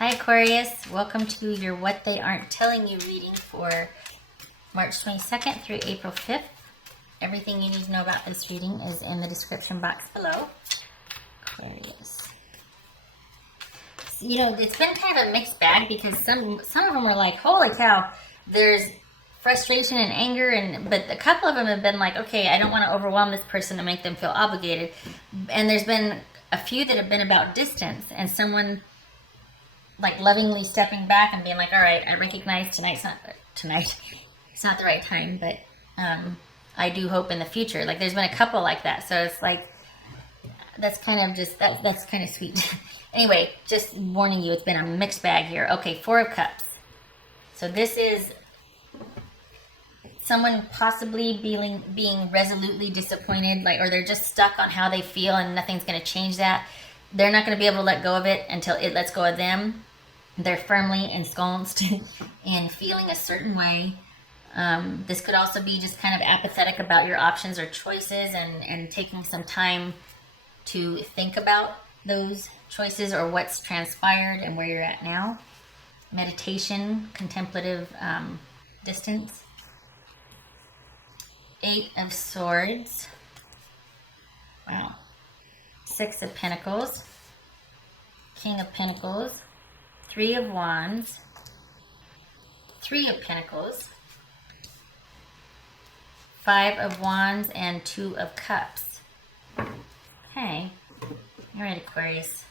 Hi Aquarius, welcome to your What They Aren't Telling You reading for March 22nd through April 5th. Everything you need to know about this reading is in the description box below. Aquarius. You know, it's been kind of a mixed bag because some of them are like, holy cow, there's frustration and anger, but a couple of them have been like, okay, I don't want to overwhelm this person to make them feel obligated. And there's been a few that have been about distance and someone like lovingly stepping back and being like, all right, I recognize it's not the right time, but I do hope in the future. Like there's been a couple like that, so it's like that's kind of just that's kind of sweet. Anyway, just warning you, it's been a mixed bag here. Okay, Four of Cups. So this is someone possibly being resolutely disappointed, like, or they're just stuck on how they feel and nothing's going to change that. They're not going to be able to let go of it until it lets go of them. They're firmly ensconced in feeling a certain way. This could also be just kind of apathetic about your options or choices and taking some time to think about those choices or what's transpired and where you're at now. Meditation, contemplative distance. Eight of Swords. Wow. Six of Pentacles. King of Pentacles. Three of Wands. Three of Pentacles. Five of Wands and Two of Cups. Okay. All right, Aquarius.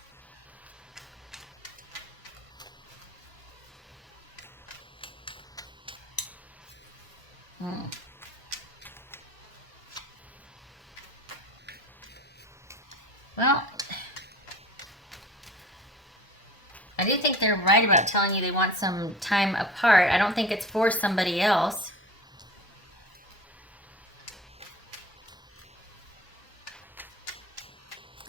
Well, I do think they're right about telling you they want some time apart. I don't think it's for somebody else.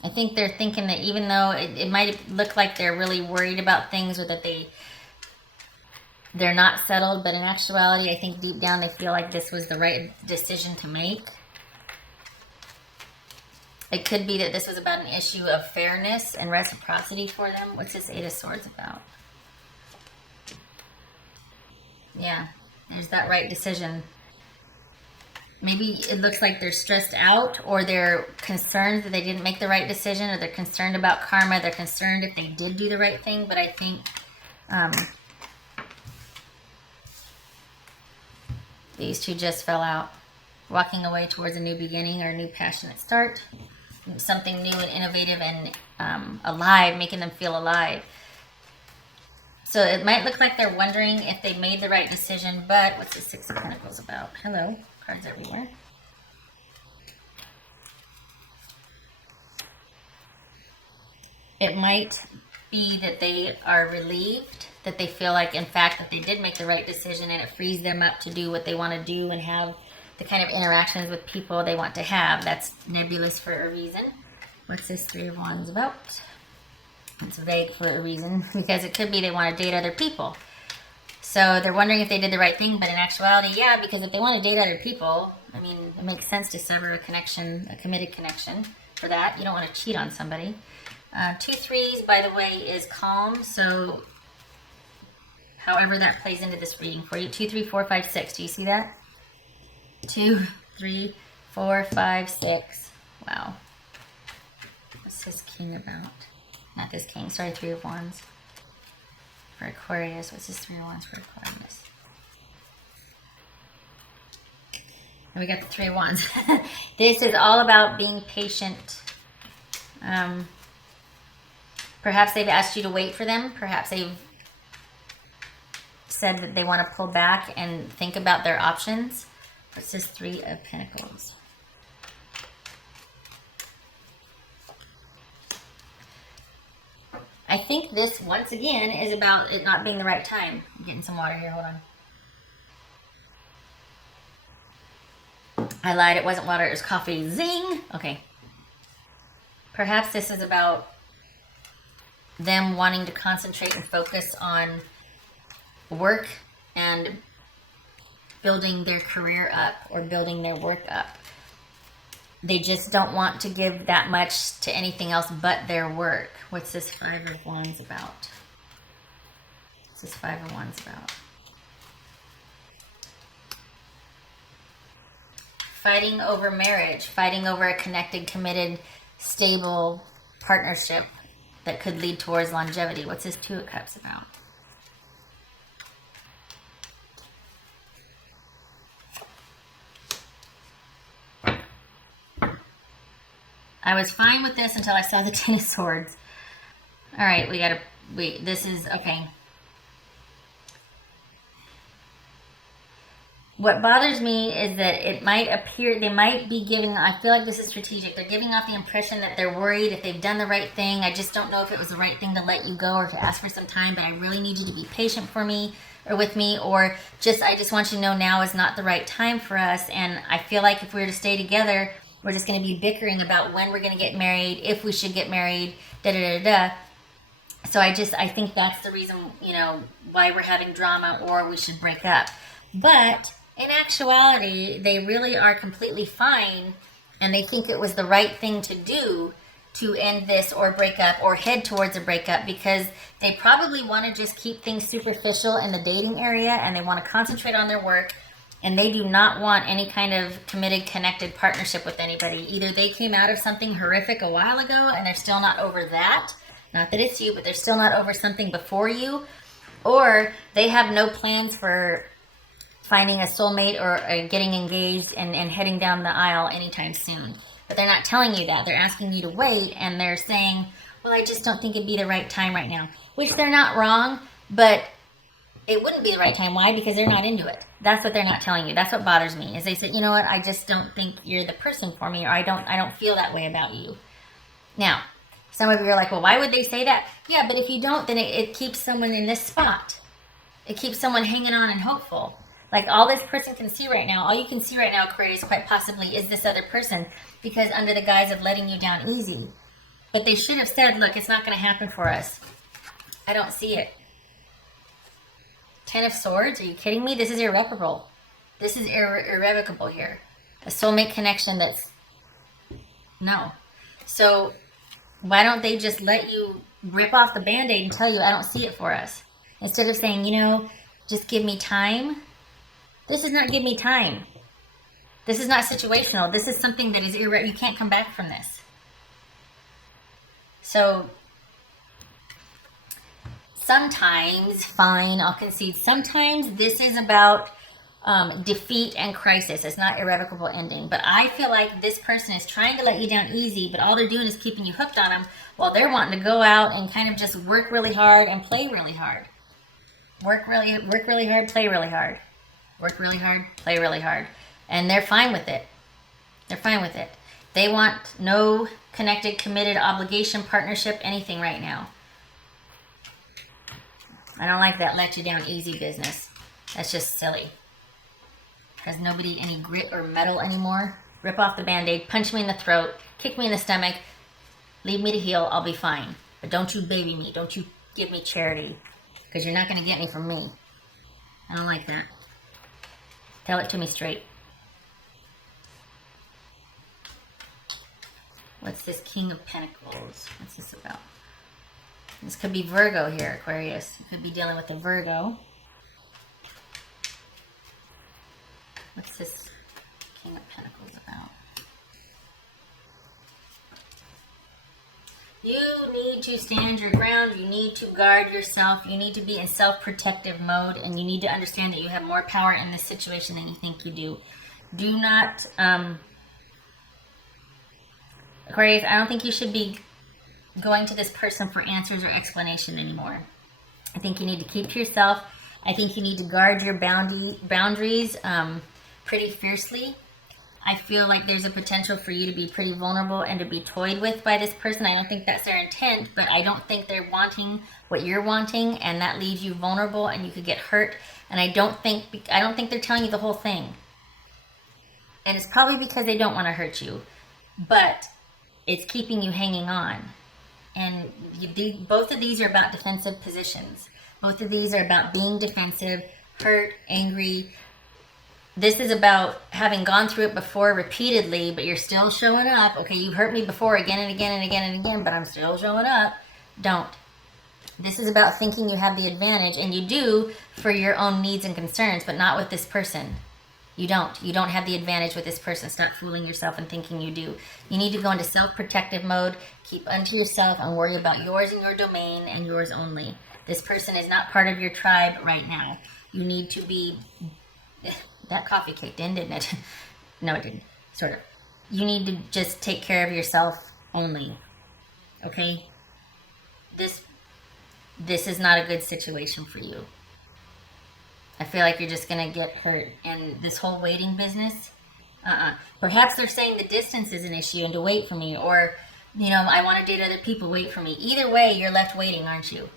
I think they're thinking that even though it might look like they're really worried about things or that they're not settled, but in actuality, I think deep down they feel like this was the right decision to make. It could be that this was about an issue of fairness and reciprocity for them. What's this Eight of Swords about? Yeah, there's that right decision. Maybe it looks like they're stressed out or they're concerned that they didn't make the right decision or they're concerned about karma. They're concerned if they did do the right thing, but I think these two just fell out. Walking away towards a new beginning or a new passionate start. Something new and innovative and alive, making them feel alive. So it might look like they're wondering if they made the right decision, but what's the Six of Pentacles about? Hello, cards everywhere. It might be that they are relieved, that they feel like, in fact, that they did make the right decision and it frees them up to do what they want to do and have the kind of interactions with people they want to have. That's nebulous for a reason. What's this Three of Wands about? It's vague for a reason because it could be they want to date other people. So they're wondering if they did the right thing, but in actuality, yeah, because if they want to date other people, I mean, it makes sense to sever a connection, a committed connection for that. You don't want to cheat on somebody. 2 3s, by the way, is calm. So however that plays into this reading for you. 2 3 4 5 6. Do you see that? 2 3 4 5 6. Wow. What's this King about? Not this King. Sorry, Three of Wands. For Aquarius. What's this Three of Wands for Aquarius? And we got the Three of Wands. This is all about being patient. Perhaps they've asked you to wait for them. Perhaps they've said that they want to pull back and think about their options. What's this Three of Pentacles? I think this, once again, is about it not being the right time. I'm getting some water here. Hold on. I lied. It wasn't water. It was coffee. Zing! Okay. Perhaps this is about them wanting to concentrate and focus on work and building their career up or building their work up. They just don't want to give that much to anything else but their work. What's this Five of Wands about? What's this Five of Wands about? Fighting over marriage, fighting over a connected, committed, stable partnership that could lead towards longevity. What's this Two of Cups about? I was fine with this until I saw the Ten of Swords. All right, this is, okay. What bothers me is that it might appear, they might be giving, I feel like this is strategic. They're giving off the impression that they're worried if they've done the right thing. I just don't know if it was the right thing to let you go or to ask for some time, but I really need you to be patient for me or with me, or just, I just want you to know now is not the right time for us. And I feel like if we were to stay together, we're just going to be bickering about when we're going to get married, if we should get married, da da da da. So I think that's the reason, you know, why we're having drama or we should break up. But in actuality, they really are completely fine, and they think it was the right thing to do to end this or break up or head towards a breakup, because they probably want to just keep things superficial in the dating area, and they want to concentrate on their work, and they do not want any kind of committed, connected partnership with anybody. Either they came out of something horrific a while ago and they're still not over that, not that it's you, but they're still not over something before you, or they have no plans for finding a soulmate or getting engaged and heading down the aisle anytime soon. But they're not telling you that. They're asking you to wait, and they're saying, well, I just don't think it'd be the right time right now. Which they're not wrong, but it wouldn't be the right time. Why? Because they're not into it. That's what they're not telling you. That's what bothers me, is they say, you know what, I just don't think you're the person for me, or I don't feel that way about you. Now, some of you are like, well, why would they say that? Yeah, but if you don't, then it keeps someone in this spot. It keeps someone hanging on and hopeful. Like, all this person can see right now, all you can see right now, Aquarius, quite possibly is this other person, because under the guise of letting you down easy. But they should have said, look, it's not going to happen for us. I don't see it. Ten of Swords? Are you kidding me? This is irreparable. This is irrevocable here. A soulmate connection that's... No. So, why don't they just let you rip off the Band-Aid and tell you, I don't see it for us? Instead of saying, you know, just give me time. This is not give me time. This is not situational. This is something that is you can't come back from this. So, sometimes, fine, I'll concede, sometimes this is about defeat and crisis. It's not irrevocable ending. But I feel like this person is trying to let you down easy, but all they're doing is keeping you hooked on them while they're wanting to go out and kind of just work really hard and play really hard. Work really hard, play really hard. Work really hard, play really hard. And they're fine with it. They're fine with it. They want no connected, committed, obligation, partnership, anything right now. I don't like that let you down easy business. That's just silly. Has nobody any grit or metal anymore? Rip off the Band-Aid, punch me in the throat, kick me in the stomach, leave me to heal, I'll be fine. But don't you baby me, don't you give me charity, because you're not going to get any from me. I don't like that. Tell it to me straight. What's this King of Pentacles? What's this about? This could be Virgo here, Aquarius. You could be dealing with a Virgo. What's this King of Pentacles about? You need to stand your ground. You need to guard yourself. You need to be in self-protective mode, and you need to understand that you have more power in this situation than you think you do. Do not, Aquarius, I don't think you should be going to this person for answers or explanation anymore. I think you need to keep to yourself. I think you need to guard your boundaries pretty fiercely. I feel like there's a potential for you to be pretty vulnerable and to be toyed with by this person. I don't think that's their intent, but I don't think they're wanting what you're wanting, and that leaves you vulnerable and you could get hurt. And I don't think they're telling you the whole thing. And it's probably because they don't want to hurt you, but it's keeping you hanging on. And both of these are about defensive positions. Both of these are about being defensive, hurt, angry. This is about having gone through it before repeatedly, but you're still showing up. Okay, you've hurt me before again and again and again and again, but I'm still showing up. Don't. This is about thinking you have the advantage, and you do for your own needs and concerns, but not with this person. You don't. You don't have the advantage with this person. Stop fooling yourself and thinking you do. You need to go into self-protective mode, keep unto yourself, and worry about yours and your domain and yours only. This person is not part of your tribe right now. You need to be... That coffee kicked in, didn't it? No, it didn't. Sort of. You need to just take care of yourself only. Okay? This is not a good situation for you. I feel like you're just going to get hurt. And this whole waiting business, perhaps they're saying the distance is an issue and to wait for me. Or, you know, I want to date other people, wait for me. Either way, you're left waiting, aren't you?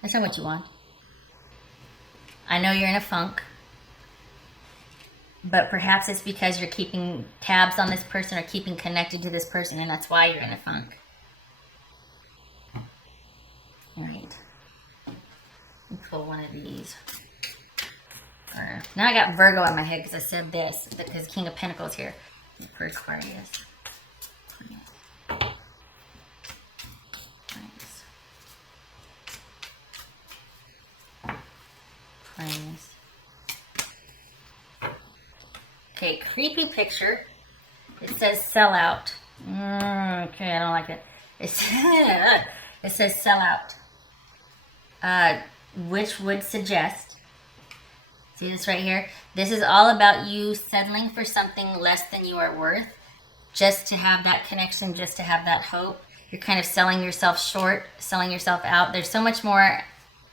That's not what you want. I know you're in a funk. But perhaps it's because you're keeping tabs on this person or keeping connected to this person. And that's why you're in a funk. All right. Let me pull one of these. Now I got Virgo in my head because I said this, because King of Pentacles here for Aquarius. Aquarius. Okay, creepy picture. It says sellout. Okay, I don't like it. It says sellout. Which would suggest, see this right here? This is all about you settling for something less than you are worth, just to have that connection, just to have that hope. You're kind of selling yourself short, selling yourself out. There's so much more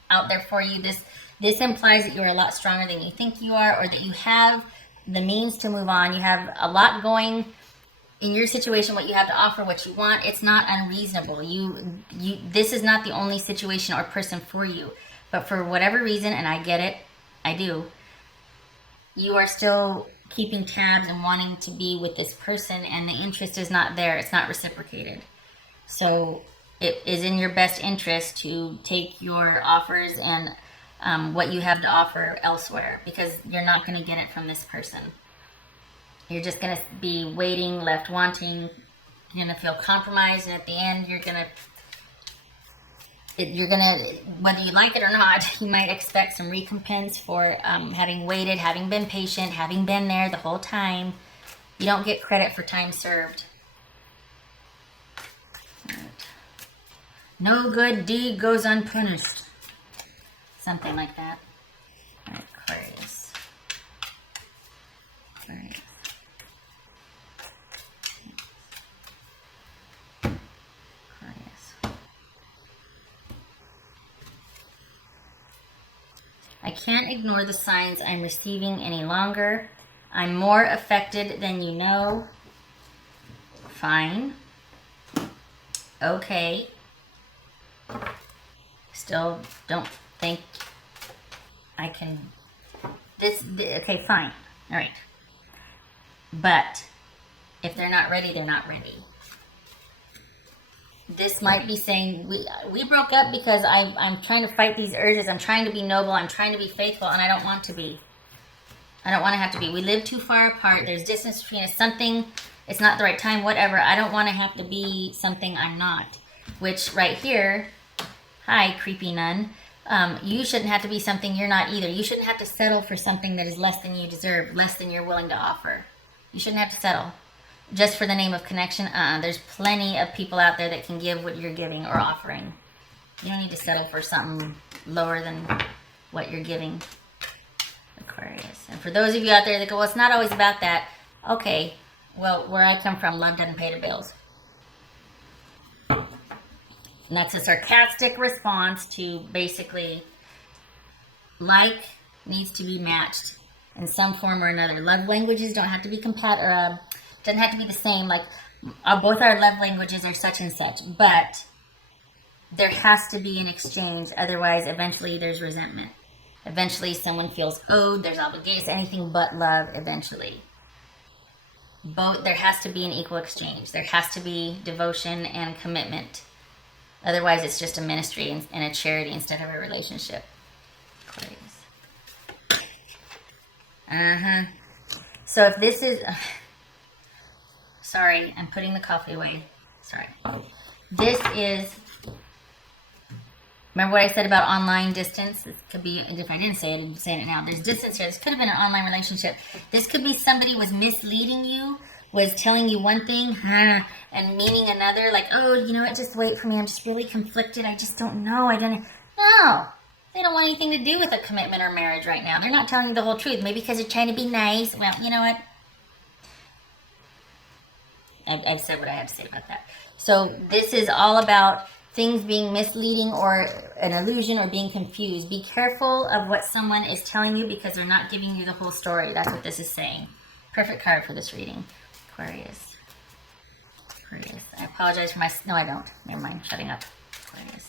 out there for you. This implies that you're a lot stronger than you think you are, or that you have the means to move on. You have a lot going in your situation, what you have to offer, what you want. It's not unreasonable. This is not the only situation or person for you. But for whatever reason, and I get it, I do, you are still keeping tabs and wanting to be with this person, and the interest is not there. It's not reciprocated. So it is in your best interest to take your offers and what you have to offer elsewhere, because you're not going to get it from this person. You're just going to be waiting, left wanting. You're going to feel compromised, and at the end, you're going to, whether you like it or not, you might expect some recompense for having waited, having been patient, having been there the whole time. You don't get credit for time served. Right. No good deed goes unpunished. Something like that. All right, Aquarius. Aquarius. I can't ignore the signs I'm receiving any longer. I'm more affected than you know. Fine. Okay. Still don't think I can... Okay, fine. All right. But if they're not ready, they're not ready. This might be saying, we broke up because I'm trying to fight these urges. I'm trying to be noble. I'm trying to be faithful, and I don't want to be. I don't want to have to be. We live too far apart. There's distance between us. Something, it's not the right time, whatever. I don't want to have to be something I'm not. Which, right here, hi, creepy nun. You shouldn't have to be something you're not either. You shouldn't have to settle for something that is less than you deserve, less than you're willing to offer. You shouldn't have to settle. Just for the name of connection, there's plenty of people out there that can give what you're giving or offering. You don't need to settle for something lower than what you're giving. Aquarius. And for those of you out there that go, well, it's not always about that. Okay, well, where I come from, love doesn't pay the bills. And that's a sarcastic response to basically, like needs to be matched in some form or another. Love languages don't have to be doesn't have to be the same, like both our love languages are such and such, but there has to be an exchange. Otherwise, eventually there's resentment. Eventually someone feels owed, there's obligation, anything but love eventually. There has to be an equal exchange. There has to be devotion and commitment. Otherwise, it's just a ministry and a charity instead of a relationship. Aquarius. So if this is... Sorry, I'm putting the coffee away. Sorry. This is Remember what I said about online distance? This could be, if I didn't say it, I'm saying it now. There's distance here. This could have been an online relationship. This could be somebody was misleading you, was telling you one thing and meaning another. Like, oh, you know what, just wait for me. I'm just really conflicted. I just don't know. I don't. No. They don't want anything to do with a commitment or marriage right now. They're not telling you the whole truth. Maybe because they're trying to be nice. Well, you know what? I've said what I have to say about that. So this is all about things being misleading or an illusion or being confused. Be careful of what someone is telling you because they're not giving you the whole story. That's what this is saying. Perfect card for this reading. Aquarius. Aquarius. I apologize for my... No, I don't. Never mind. Shutting up. Aquarius.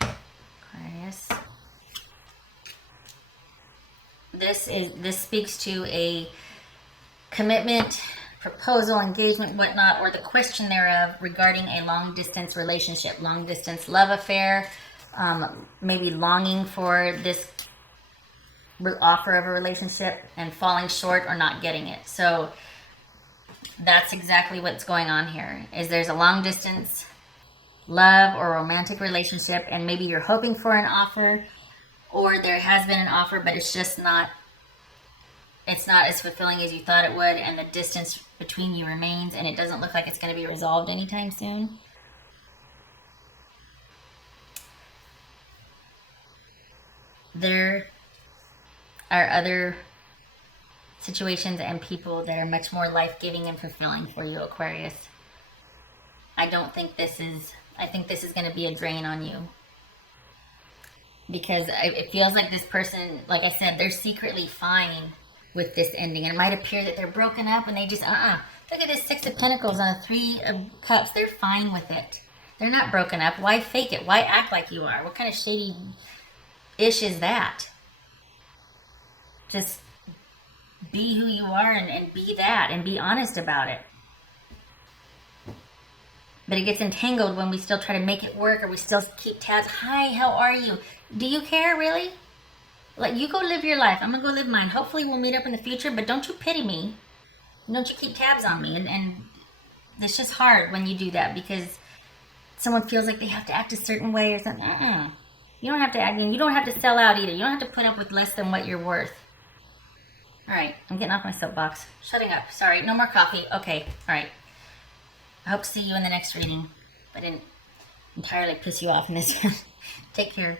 Aquarius. This speaks to a commitment, proposal, engagement, whatnot, or the question thereof regarding a long distance relationship, long distance love affair, maybe longing for this offer of a relationship and falling short or not getting it. So that's exactly what's going on here. Is there's a long distance love or romantic relationship, and maybe you're hoping for an offer, or there has been an offer, but it's just not, it's not as fulfilling as you thought it would, and the distance between you remains, and it doesn't look like it's going to be resolved anytime soon. There are other situations and people that are much more life-giving and fulfilling for you, Aquarius. I think this is going to be a drain on you. Because it feels like this person, like I said, they're secretly fine with this ending. And it might appear that they're broken up and they just, look at this Six of Pentacles on a Three of Cups. They're fine with it. They're not broken up. Why fake it? Why act like you are? What kind of shady-ish is that? Just be who you are and be that and be honest about it. But it gets entangled when we still try to make it work or we still keep tabs. Hi, how are you? Do you care, really? Like, you go live your life. I'm going to go live mine. Hopefully we'll meet up in the future, but don't you pity me. Don't you keep tabs on me. And it's just hard when you do that because someone feels like they have to act a certain way or something. You don't have to act, and you don't have to sell out either. You don't have to put up with less than what you're worth. All right, I'm getting off my soapbox. Shutting up. Sorry, no more coffee. Okay, all right. I hope to see you in the next reading. I didn't entirely piss you off in this one. Take care.